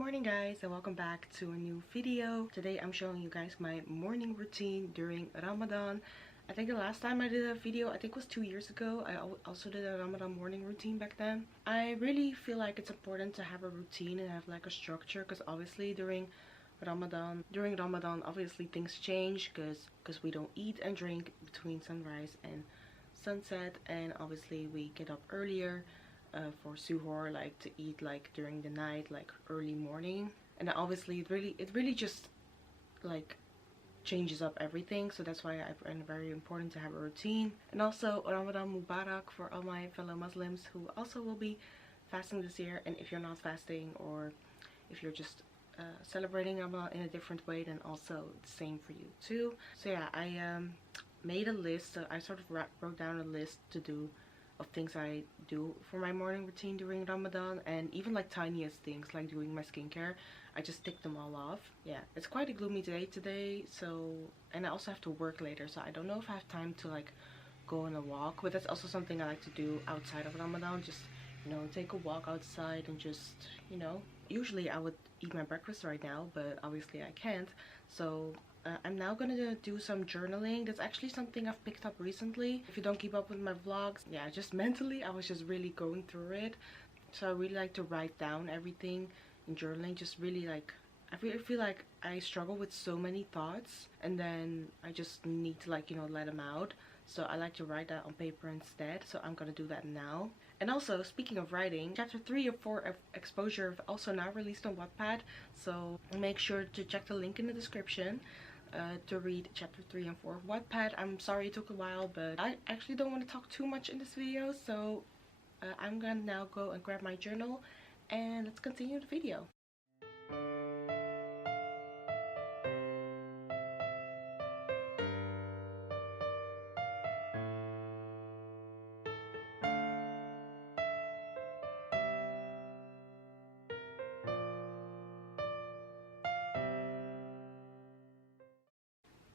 morning guys, and welcome back to a new video. Today I'm showing you guys my morning routine during Ramadan. I think the last time I did a video, I think was 2 years ago. I also did a Ramadan morning routine back then. I really feel like it's important to have a routine and have like a structure, because obviously during Ramadan obviously things change because we don't eat and drink between sunrise and sunset, and obviously we get up earlier for suhoor, like to eat like during the night, like early morning. And then obviously it really just like changes up everything. So that's why I find it very important to have a routine. And also Ramadan Mubarak for all my fellow Muslims who also will be fasting this year. And if you're not fasting, or if you're just celebrating Ramadan in a different way, then also the same for you too. So yeah, I made a list. So I sort of wrote down a list to do of things I do for my morning routine during Ramadan, and even like tiniest things like doing my skincare, I just tick them all off. Yeah, it's quite a gloomy day today, so, and I also have to work later, so I don't know if I have time to like go on a walk, but that's also something I like to do outside of Ramadan. Just, you know, take a walk outside and just, you know, usually I would eat my breakfast right now, but obviously I can't. So I'm now gonna do some journaling. That's actually something I've picked up recently. If you don't keep up with my vlogs, yeah, just mentally I was just really going through it. So I really like to write down everything in journaling. Just really like, I feel like I struggle with so many thoughts, and then I just need to, like, you know, let them out. So I like to write that on paper instead. So I'm gonna do that now. And also, speaking of writing, chapter 3 of 4 of Exposure also now released on Wattpad. So make sure to check the link in the description to read chapter 3 and 4 of Wattpad. I'm sorry it took a while, but I actually don't want to talk too much in this video. So I'm gonna now go and grab my journal, and let's continue the video.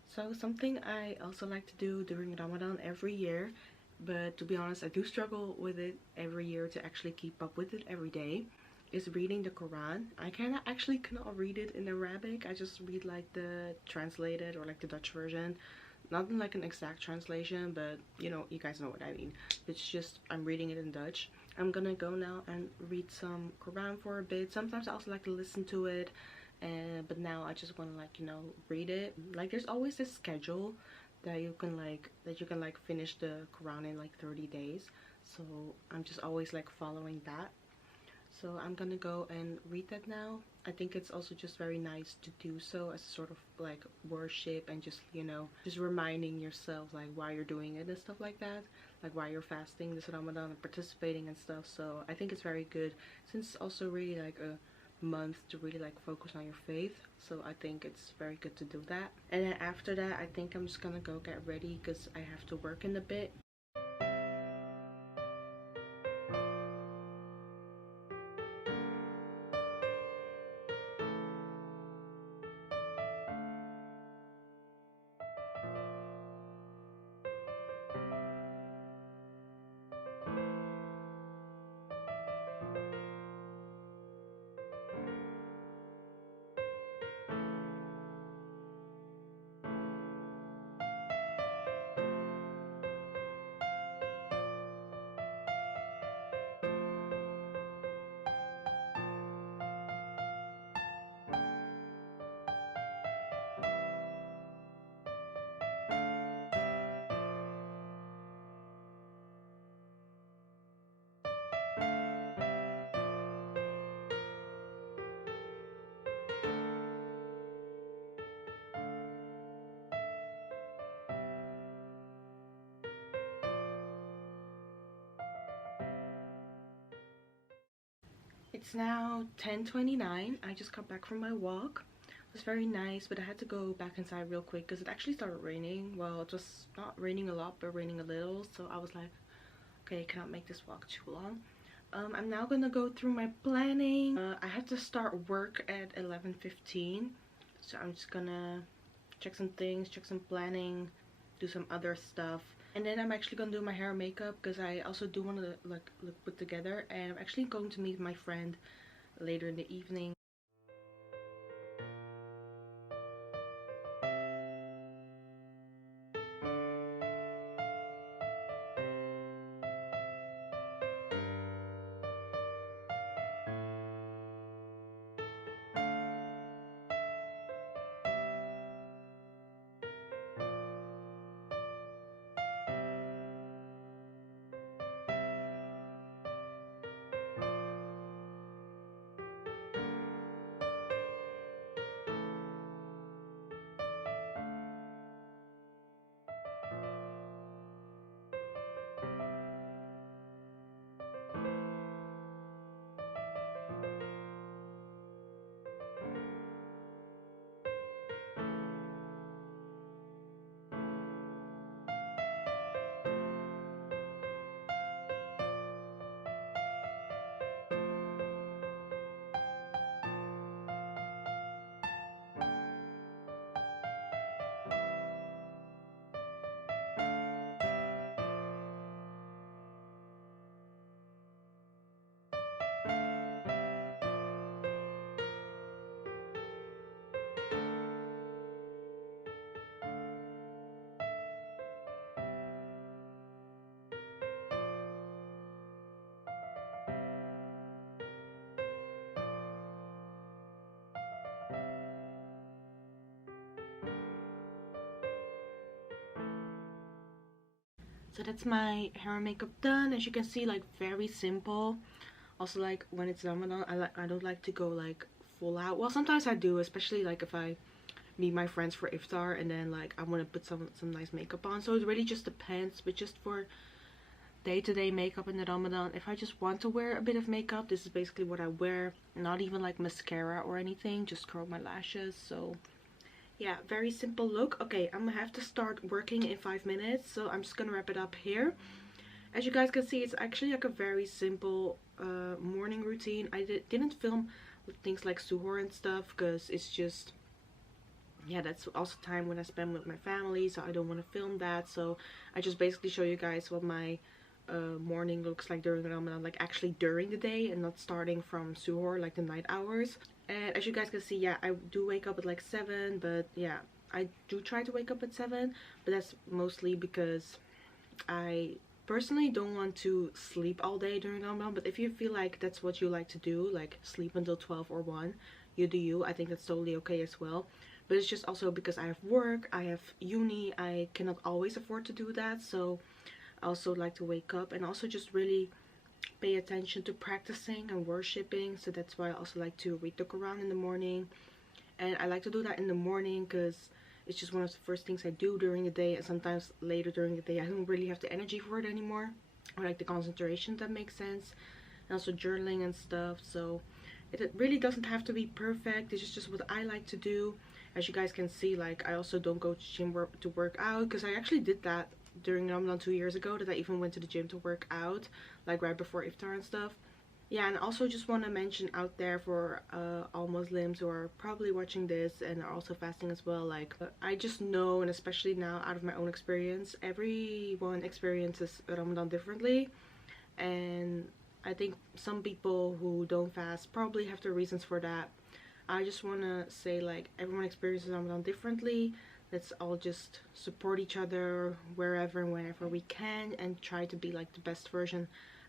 So something I also like to do during Ramadan every year, but to be honest I do struggle with it every year to actually keep up with it every day, is reading the Quran. I cannot read it in Arabic. I just read like the translated, or like the Dutch version. Not in like an exact translation, but you know, you guys know what I mean. It's just I'm reading it in Dutch. I'm gonna go now and read some Quran for a bit. Sometimes I also like to listen to it, but now I just want to, like, you know, read it. Like, there's always this schedule that you can like finish the Quran in like 30 days. So I'm just always like following that. So I'm gonna go and read that now. I think it's also just very nice to do so as a sort of like worship, and just, you know, just reminding yourself like why you're doing it and stuff like that, like why you're fasting this Ramadan and participating and stuff. So I think it's very good, since it's also really like a month to really like focus on your faith. So I think it's very good to do that. And then after that, I think I'm just gonna go get ready because I have to work in a bit. It's now 10:29. I just got back from my walk. It was very nice, but I had to go back inside real quick because it actually started raining. Well, it was not raining a lot, but raining a little. So I was like, okay, I cannot make this walk too long. I'm now gonna go through my planning. I had to start work at 11:15, so I'm just gonna check some things, check some planning, do some other stuff, and then I'm actually gonna do my hair and makeup because I also do want to look put together. And I'm actually going to meet my friend later in the evening. So that's my hair and makeup done. As you can see, like very simple. Also, like when it's Ramadan, I don't like to go like full out. Well, sometimes I do, especially like if I meet my friends for iftar and then like I want to put some nice makeup on. So it really just depends. But just for day-to-day makeup in the Ramadan, if I just want to wear a bit of makeup, this is basically what I wear. Not even like mascara or anything, just curl my lashes. So yeah, very simple look. Okay, I'm gonna have to start working in 5 minutes, so I'm just gonna wrap it up here. As you guys can see, it's actually like a very simple morning routine. I didn't film with things like suhoor and stuff because it's just, yeah, that's also time when I spend with my family, so I don't want to film that. So I just basically show you guys what my morning looks like during Ramadan, like actually during the day and not starting from suhoor, like the night hours. And as you guys can see, yeah, I do wake up at like 7, but yeah, I do try to wake up at 7, but that's mostly because I personally don't want to sleep all day during Ramadan. But if you feel like that's what you like to do, like sleep until 12 or 1, you do you. I think that's totally okay as well. But it's just also because I have work, I have uni, I cannot always afford to do that. So I also like to wake up and also just really pay attention to practicing and worshipping. So that's why I also like to read the Quran in the morning. And I like to do that in the morning because it's just one of the first things I do during the day, and sometimes later during the day I don't really have the energy for it anymore, or like the concentration, that makes sense. And also journaling and stuff. So it really doesn't have to be perfect. It's just what I like to do. As you guys can see, like I also don't go to gym to work out, because I actually did that during Ramadan 2 years ago, that I even went to the gym to work out, like right before iftar and stuff. Yeah, and also just want to mention out there for all Muslims who are probably watching this and are also fasting as well, like I just know, and especially now out of my own experience, everyone experiences Ramadan differently. And I think some people who don't fast probably have their reasons for that. I just want to say, like, everyone experiences Ramadan differently. Let's all just support each other wherever and whenever we can, and try to be like the best version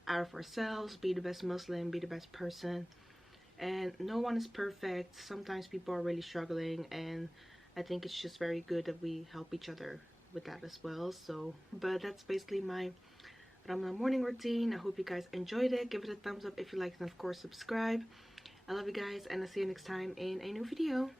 out of ourselves, be the best Muslim, be the best person. And no one is perfect. Sometimes people are really struggling, and I think it's just very good that we help each other with that as well. So, but that's basically my Ramadan morning routine. I hope you guys enjoyed it. Give it a thumbs up if you liked, and of course subscribe. I love you guys, and I'll see you next time in a new video.